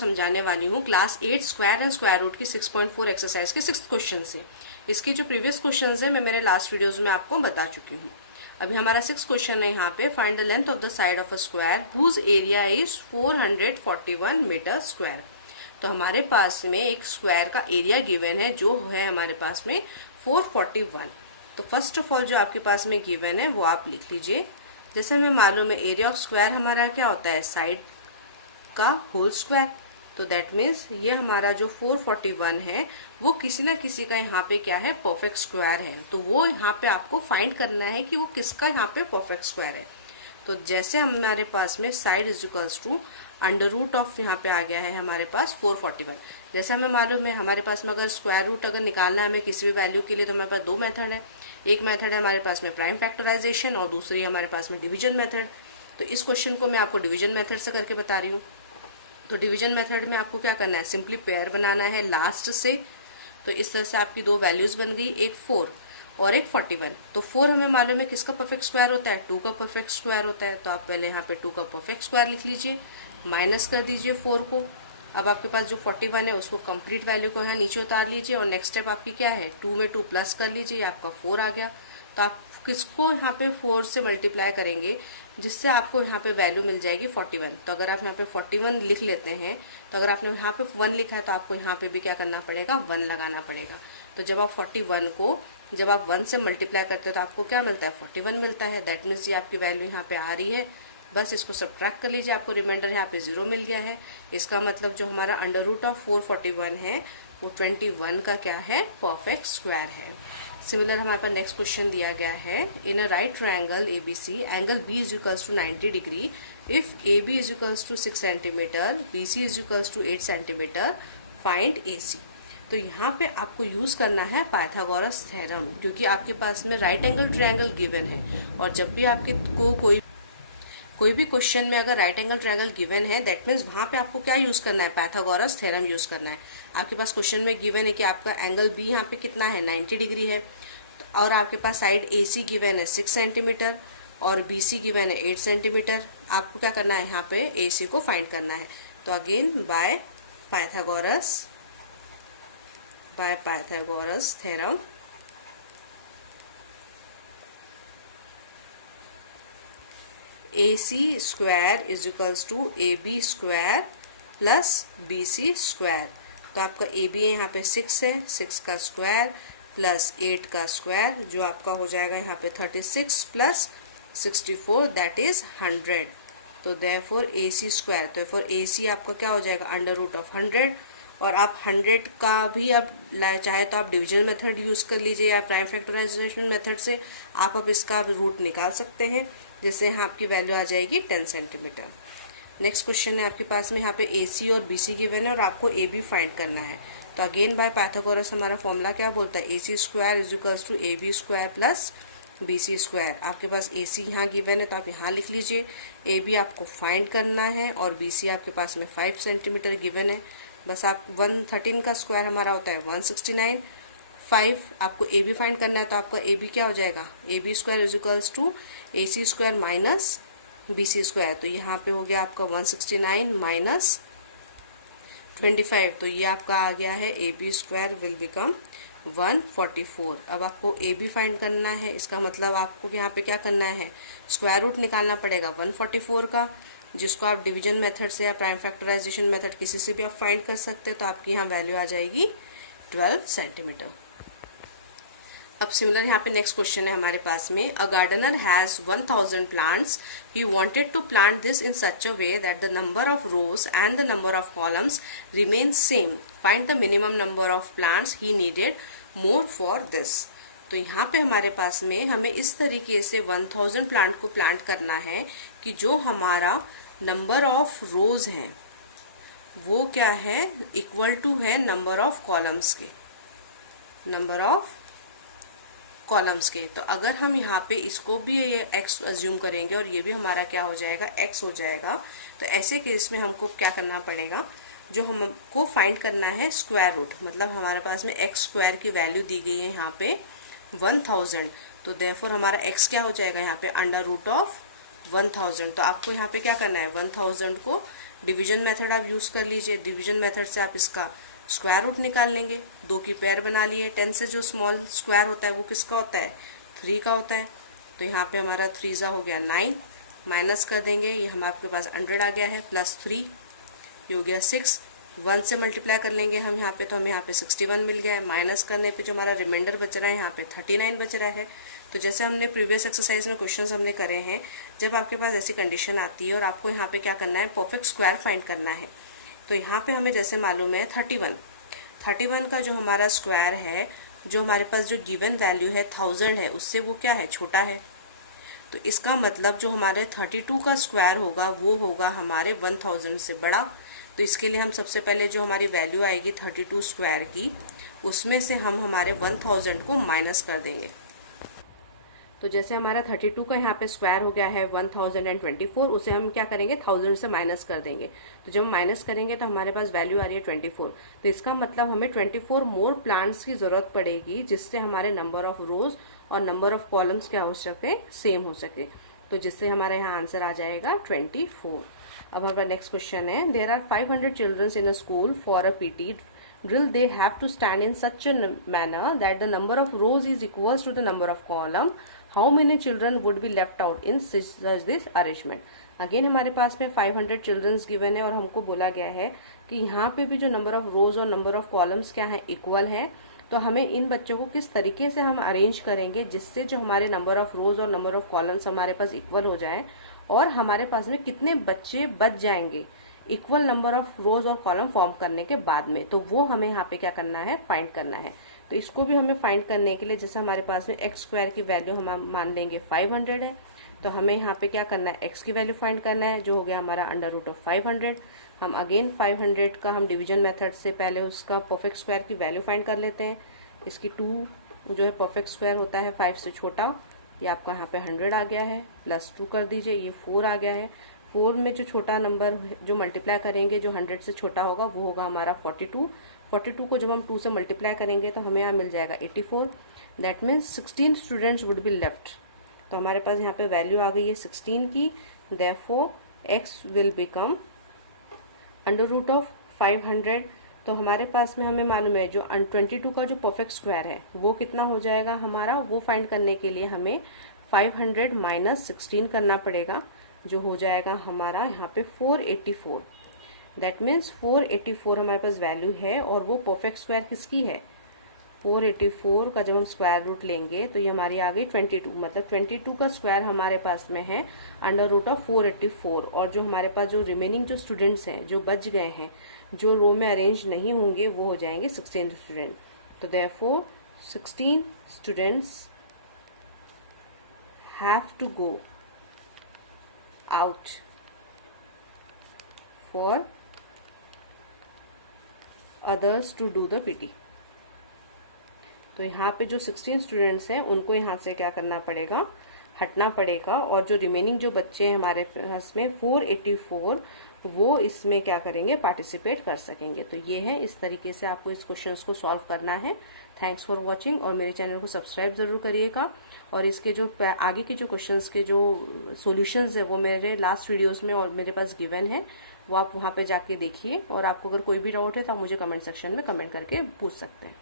समझाने वाली हूँ class 8 square and square root की 6.4 एक्सरसाइज के 6th क्वेश्चन से। इसके जो प्रीवियस क्वेश्चन है मैं मेरे लास्ट वीडियोस में आपको बता चुकी हूँ। अभी हमारा 6th क्वेश्चन है यहाँ पे, find the length of the side of a square whose area is 441 metre square. तो हमारे पास में एक स्क्वायर का एरिया गिवन है जो है हमारे पास में 441। तो फर्स्ट ऑफ ऑल जो आपके पास में गिवन है वो आप लिख लीजिए। जैसे हमें मालूम है एरिया ऑफ स्क्वायर हमारा क्या होता है, साइड का होल स्क्वायर। तो दैट मीन्स ये हमारा जो 441 है वो किसी ना किसी का यहाँ पे क्या है, परफेक्ट स्क्वायर है। तो वो यहाँ पे आपको फाइंड करना है कि वो किसका यहाँ पे परफेक्ट स्क्वायर है। तो जैसे हमारे पास में side is equals to under root of यहाँ पे आ गया है हमारे पास 441। जैसे हमें मालूम है हमारे पास में अगर स्क्वायर रूट अगर निकालना है हमें किसी भी वैल्यू के लिए, तो हमारे पास दो मेथड है। एक मेथड है हमारे पास में प्राइम फैक्टराइजेशन और दूसरी हमारे पास में डिवीजन मेथड। तो इस क्वेश्चन को मैं आपको डिवीजन मेथड से करके बता रही हूँ। तो डिवीजन मेथड में आपको क्या करना है, सिंपली पेयर बनाना है लास्ट से। तो इस तरह से आपकी दो वैल्यूज बन गई, एक 4 और एक 41। तो 4 हमें मालूम है किसका परफेक्ट स्क्वायर होता है, 2 का परफेक्ट स्क्वायर होता है। तो आप पहले यहाँ पे 2 का परफेक्ट स्क्वायर लिख लीजिए, माइनस कर दीजिए 4 को। अब आपके पास जो 41 है उसको कंप्लीट वैल्यू को यहाँ नीचे उतार लीजिए और नेक्स्ट स्टेप आपकी क्या है, 2 में 2 प्लस कर लीजिए, आपका 4 आ गया। तो आप किसको यहाँ पे 4 से मल्टीप्लाई करेंगे जिससे आपको यहाँ पे वैल्यू मिल जाएगी 41। तो अगर आप यहाँ पे 41 लिख लेते हैं, तो अगर आपने यहाँ पे 1 लिखा है तो आपको यहाँ पे भी क्या करना पड़ेगा, 1 लगाना पड़ेगा। तो जब आप 41 को जब आप 1 से मल्टीप्लाई करते हो तो आपको क्या मिलता है, 41 मिलता है। दैट मीन्स ये आपकी वैल्यू यहाँ पे आ रही है। बस इसको सब्ट्रैक्ट कर लीजिए, आपको रिमाइंडर यहाँ पे 0 मिल गया है। इसका मतलब जो हमारा अंडर रूट ऑफ 441 है वो 21 का क्या है, परफेक्ट स्क्वायर है। सिमिलर हमारे पास नेक्स्ट क्वेश्चन दिया गया है, in a right triangle ABC angle B is equals to 90 degree if AB is equals to 6 centimetre, BC is equals to 8 centimetre, find AC। तो यहाँ पे आपको यूज करना है पाइथागोरस थ्योरम, क्योंकि आपके पास में राइट एंगल ट्रायंगल गिवन है। और जब भी आपके को कोई भी क्वेश्चन में अगर राइट एंगल ट्रायंगल गिवन है, दैट मीन्स वहां पे आपको क्या यूज करना है, पाइथागोरस थ्योरम यूज करना है। आपके पास क्वेश्चन में गिवन है कि आपका एंगल बी यहाँ पे कितना है, 90 डिग्री है। और आपके पास साइड AC गिवन है 6 सेंटीमीटर और BC गिवन है 8 सेंटीमीटर। आपको क्या करना है, यहाँ पे AC को फाइंड करना है। तो again by Pythagoras theorem AC square is equals to AB square plus BC square. तो आपका AB यहाँ पे 6 है, 6 का स्क्वायर प्लस 8 का स्क्वायर जो आपका हो जाएगा यहाँ पे 36 प्लस 64 दैट इज 100। तो देयरफॉर AC स्क्वायर, तो फॉर AC आपका क्या हो जाएगा, अंडर रूट ऑफ 100। और आप 100 का भी आप चाहे तो आप डिवीजन मेथड यूज कर लीजिए या प्राइम फैक्टराइजेशन मेथड से आप अब इसका रूट निकाल सकते हैं, जिससे यहाँ आपकी वैल्यू आ जाएगी 10 सेंटीमीटर। नेक्स्ट क्वेश्चन है आपके पास में यहाँ पे AC और BC गिवन है और आपको AB फाइंड करना है। तो अगेन बाय पाइथागोरस हमारा फॉर्मूला क्या बोलता है, AC square is equals to AB square plus BC square. आपके पास AC यहाँ गिवन है तो आप यहाँ लिख लीजिए। AB आपको फाइंड करना है और BC आपके पास में 5 सेंटीमीटर गिवन है। बस आप 113 का स्क्वायर हमारा होता है 169, 5 आपको AB फाइंड करना है। तो आपका AB क्या हो जाएगा, AB square is equals to AC square minus BC square. तो यहाँ पे हो गया आपका 169 माइनस 25। तो ये आपका आ गया है AB स्क्वायर विल बिकम 144। अब आपको AB फाइंड करना है, इसका मतलब आपको यहाँ पे क्या करना है, स्क्वायर रूट निकालना पड़ेगा 144 का, जिसको आप डिवीजन मेथड से या प्राइम फैक्टराइजेशन मेथड किसी से भी आप फाइंड कर सकते हैं। तो आपकी यहाँ वैल्यू आ जाएगी 12 सेंटीमीटर। अब सिमिलर यहाँ पे नेक्स्ट क्वेश्चन है हमारे पास में, a gardener has 1000 plants, he wanted to plant this in such a way that the number of rows and the number of columns remain same, find the minimum number of plants he needed more for this. तो यहाँ पे हमारे पास में हमें इस तरीके से 1000 प्लांट को प्लांट करना है कि जो हमारा नंबर ऑफ रोज है वो क्या है, इक्वल टू है नंबर ऑफ कॉलम्स के, नंबर ऑफ कॉलम्स के। तो अगर हम यहाँ पे इसको भी ये x अज्यूम करेंगे और ये भी हमारा क्या हो जाएगा, x हो जाएगा। तो ऐसे केस में हमको क्या करना पड़ेगा, जो हमको फाइंड करना है स्क्वायर रूट, मतलब हमारे पास में x स्क्वायर की वैल्यू दी गई है यहाँ पे 1000। तो देयरफॉर हमारा x क्या हो जाएगा यहाँ पे, अंडर रूट ऑफ 1000। तो आपको यहाँ पे क्या करना है, 1000 को डिवीजन मेथड आप यूज कर लीजिए। डिवीजन मेथड से आप इसका स्क्वायर रूट निकाल लेंगे। 2 की पेयर बना लिए। 10 से जो स्मॉल स्क्वायर होता है वो किसका होता है, 3 का होता है। तो यहाँ पे हमारा 3 ज़ा हो गया 9, माइनस कर देंगे, ये हम आपके पास 100 आ गया है, प्लस 3 ये हो गया 6, 1 से मल्टीप्लाई कर लेंगे हम यहाँ पे, तो हमें यहाँ पे 61 मिल गया है। माइनस करने पे जो हमारा रिमाइंडर बच रहा है यहाँ पे 39 बच रहा है। तो जैसे हमने प्रीवियस एक्सरसाइज में क्वेश्चंस हमने करे हैं, जब आपके पास ऐसी कंडीशन आती है और आपको यहाँ पे क्या करना है, परफेक्ट स्क्वायर फाइंड करना है, तो यहाँ पे हमें जैसे मालूम है 31 का जो हमारा स्क्वायर है, जो हमारे पास जो गिवन वैल्यू है 1000 है, उससे वो क्या है, छोटा है। तो इसका मतलब जो हमारे 32 का स्क्वायर होगा वो होगा हमारे 1000 से बड़ा। तो इसके लिए हम सबसे पहले जो हमारी वैल्यू आएगी 32 स्क्वायर की, उसमें से हम हमारे 1000 को माइनस कर देंगे। तो जैसे हमारा 32 का यहाँ पे स्क्वायर हो गया है 1024, उसे हम क्या करेंगे, 1000 से माइनस कर देंगे। तो जब हम माइनस करेंगे तो हमारे पास वैल्यू आ रही है 24। तो इसका मतलब हमें 24 मोर प्लांट्स की जरूरत पड़ेगी, जिससे हमारे नंबर ऑफ रोज और नंबर ऑफ कॉलम्स क्या हो सके, सेम हो सके। तो जिससे हमारा यहाँ आंसर आ जाएगा 24। अब हमारा नेक्स्ट क्वेश्चन है, there are 500 childrens in a school for a PT drill. They have to stand in such a manner that the number of rows is equals to the number of column. How many children would be left out in such this arrangement? Again हमारे पास में 500 children's given है और हमको बोला गया है कि यहाँ पे भी जो नंबर ऑफ रोज और नंबर ऑफ कॉलम्स क्या है, इक्वल है। तो हमें इन बच्चों को किस तरीके से हम अरेंज करेंगे जिससे जो हमारे नंबर ऑफ रोज और नंबर ऑफ कॉलम्स हमारे पास इक्वल हो जाए, और हमारे पास में कितने बच्चे बच जाएंगे इक्वल नंबर ऑफ रोज और कॉलम फॉर्म करने के बाद में। तो वो हमें यहाँ पे क्या करना है, फाइंड करना है। तो इसको भी हमें फाइंड करने के लिए जैसे हमारे पास में एक्स स्क्वायर की वैल्यू हम मान लेंगे 500 है, तो हमें यहाँ पे क्या करना है, एक्स की वैल्यू फाइंड करना है, जो हो गया हमारा अंडर रूट ऑफ 500। हम अगेन 500 का हम डिवीजन मेथड से पहले उसका परफेक्ट स्क्वायर की वैल्यू फाइंड कर लेते हैं। इसकी 2 जो है परफेक्ट स्क्वायर होता है 5 से छोटा, ये आपका यहाँ पे 100 आ गया है, प्लस 2 कर दीजिए, ये 4 आ गया है। 4 में जो छोटा नंबर जो मल्टीप्लाई करेंगे जो 100 से छोटा होगा वो होगा हमारा 42। 42 को जब हम 2 से मल्टीप्लाई करेंगे तो हमें यहाँ मिल जाएगा 84। That means 16 students would be left. तो हमारे पास यहाँ पे वैल्यू आ गई है 16 की। Therefore x will become under root of 500। तो हमारे पास में हमें मालूम है जो 22 का जो परफेक्ट स्क्वायर है वो कितना हो जाएगा हमारा, वो फाइंड करने के लिए हमें 500 माइनस 16 करना पड़ेगा, जो हो जाएगा हमारा यहाँ पे 484। दैट मीन्स 484 हमारे पास वैल्यू है, और वो परफेक्ट स्क्वायर किसकी है, 484 का जब हम स्क्वायर रूट लेंगे तो ये हमारी आ गई 22। मतलब 22 का स्क्वायर हमारे पास में है अंडर रूट ऑफ 484। और जो हमारे पास जो रिमेनिंग जो स्टूडेंट्स हैं जो बच गए हैं, जो रो में अरेंज नहीं होंगे, वो हो जाएंगे 16 स्टूडेंट। तो therefore 16 students have to go out for others to do the PT। तो यहाँ पे जो 16 स्टूडेंट्स हैं उनको यहाँ से क्या करना पड़ेगा, हटना पड़ेगा, और जो रिमेनिंग जो बच्चे हैं हमारे पास में 484, वो इसमें क्या करेंगे, पार्टिसिपेट कर सकेंगे। तो ये है, इस तरीके से आपको इस क्वेश्चंस को सॉल्व करना है। थैंक्स फॉर वाचिंग, और मेरे चैनल को सब्सक्राइब जरूर करिएगा। और इसके जो आगे के जो क्वेश्चंस के जो सॉल्यूशंस है वो मेरे लास्ट वीडियोस में और मेरे पास गिवन है, वो आप वहाँ पे जाके देखिए। और आपको अगर कोई भी डाउट है तो आप मुझे कमेंट सेक्शन में कमेंट करके पूछ सकते हैं।